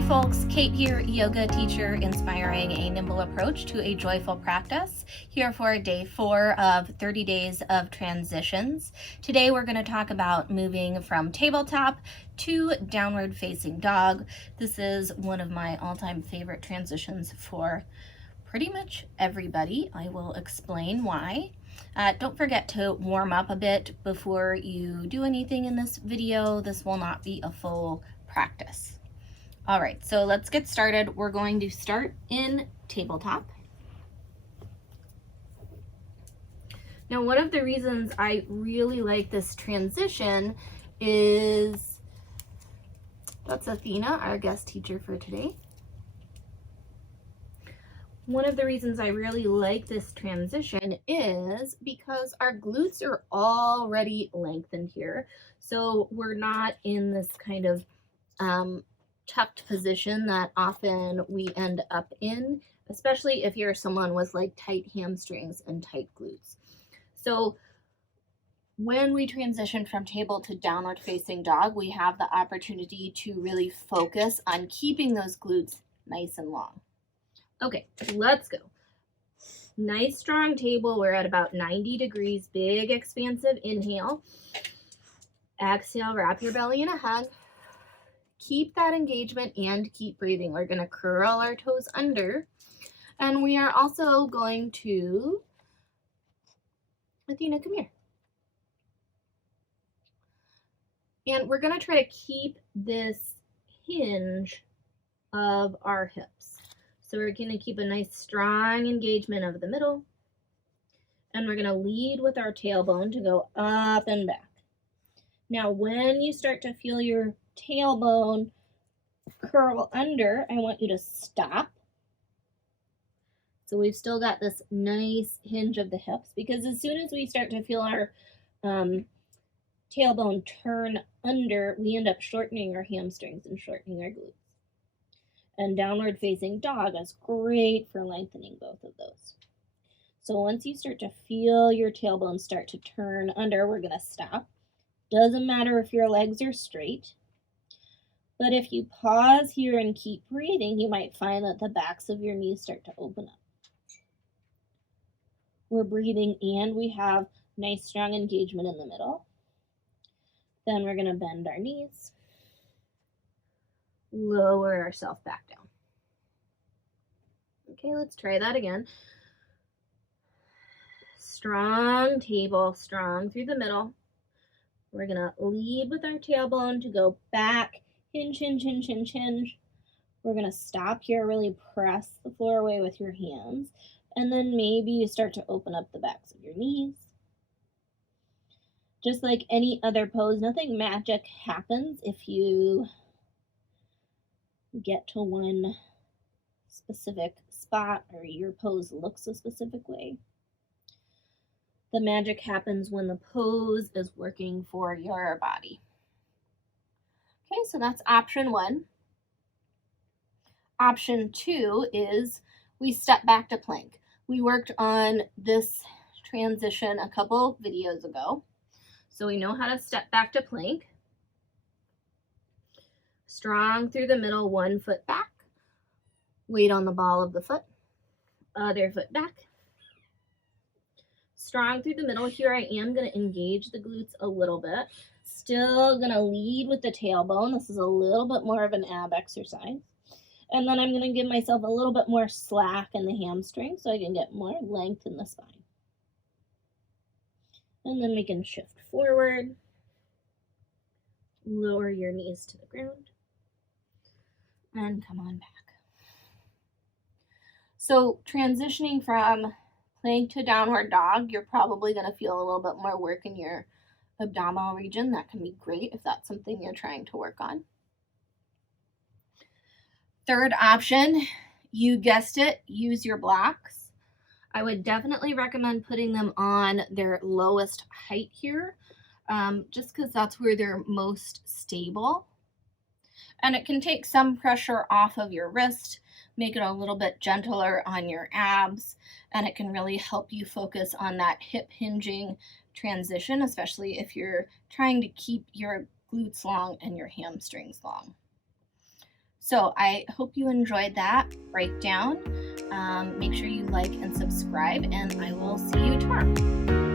Hey folks, Kate here, yoga teacher, inspiring a nimble approach to a joyful practice, here for day 4 of 30 days of transitions. Today we're going to talk about moving from tabletop to downward facing dog. This is one of my all-time favorite transitions for pretty much everybody. I will explain why. Don't forget to warm up a bit before you do anything in this video. This will not be a full practice. All right, so let's get started. We're going to start in tabletop. Now, one of the reasons I really like this transition is, that's Athena, our guest teacher for today. One of the reasons I really like this transition is because our glutes are already lengthened here. So we're not in this kind of tucked position that often we end up in, especially if you're someone with like tight hamstrings and tight glutes. So when we transition from table to downward facing dog, we have the opportunity to really focus on keeping those glutes nice and long. Okay, let's go. Nice strong table. We're at about 90 degrees, big expansive inhale. Exhale, wrap your belly in a hug. Keep that engagement and keep breathing. We're going to curl our toes under. And we are also going to, Athena, come here. And we're going to try to keep this hinge of our hips. So we're going to keep a nice strong engagement of the middle. And we're going to lead with our tailbone to go up and back. Now, when you start to feel your tailbone curl under, I want you to stop. So we've still got this nice hinge of the hips, because as soon as we start to feel our tailbone turn under, we end up shortening our hamstrings and shortening our glutes. And downward facing dog is great for lengthening both of those. So once you start to feel your tailbone start to turn under, we're going to stop. Doesn't matter if your legs are straight. But if you pause here and keep breathing, you might find that the backs of your knees start to open up. We're breathing and we have nice strong engagement in the middle. Then we're going to bend our knees, lower ourselves back down. Okay, let's try that again. Strong table, strong through the middle. We're going to lead with our tailbone to go back. Hinge, hinge, hinge, hinge, hinge. We're going to stop here, really press the floor away with your hands. And then maybe you start to open up the backs of your knees. Just like any other pose, nothing magic happens if you get to one specific spot or your pose looks a specific way. The magic happens when the pose is working for your body. Okay, so that's option 1. Option 2 is we step back to plank. We worked on this transition a couple videos ago, so we know how to step back to plank. Strong through the middle, one foot back. Weight on the ball of the foot. Other foot back. Strong through the middle. Here I am going to engage the glutes a little bit. Still going to lead with the tailbone. This is a little bit more of an ab exercise. And then I'm going to give myself a little bit more slack in the hamstring so I can get more length in the spine. And then we can shift forward. Lower your knees to the ground. And come on back. So transitioning from plank to downward dog, you're probably going to feel a little bit more work in your abdominal region. That can be great if that's something you're trying to work on. Third option, you guessed it, use your blocks. I would definitely recommend putting them on their lowest height here, just because that's where they're most stable. And it can take some pressure off of your wrist, make it a little bit gentler on your abs, and it can really help you focus on that hip hinging transition, especially if you're trying to keep your glutes long and your hamstrings long. So I hope you enjoyed that breakdown. Make sure you like and subscribe, and I will see you tomorrow.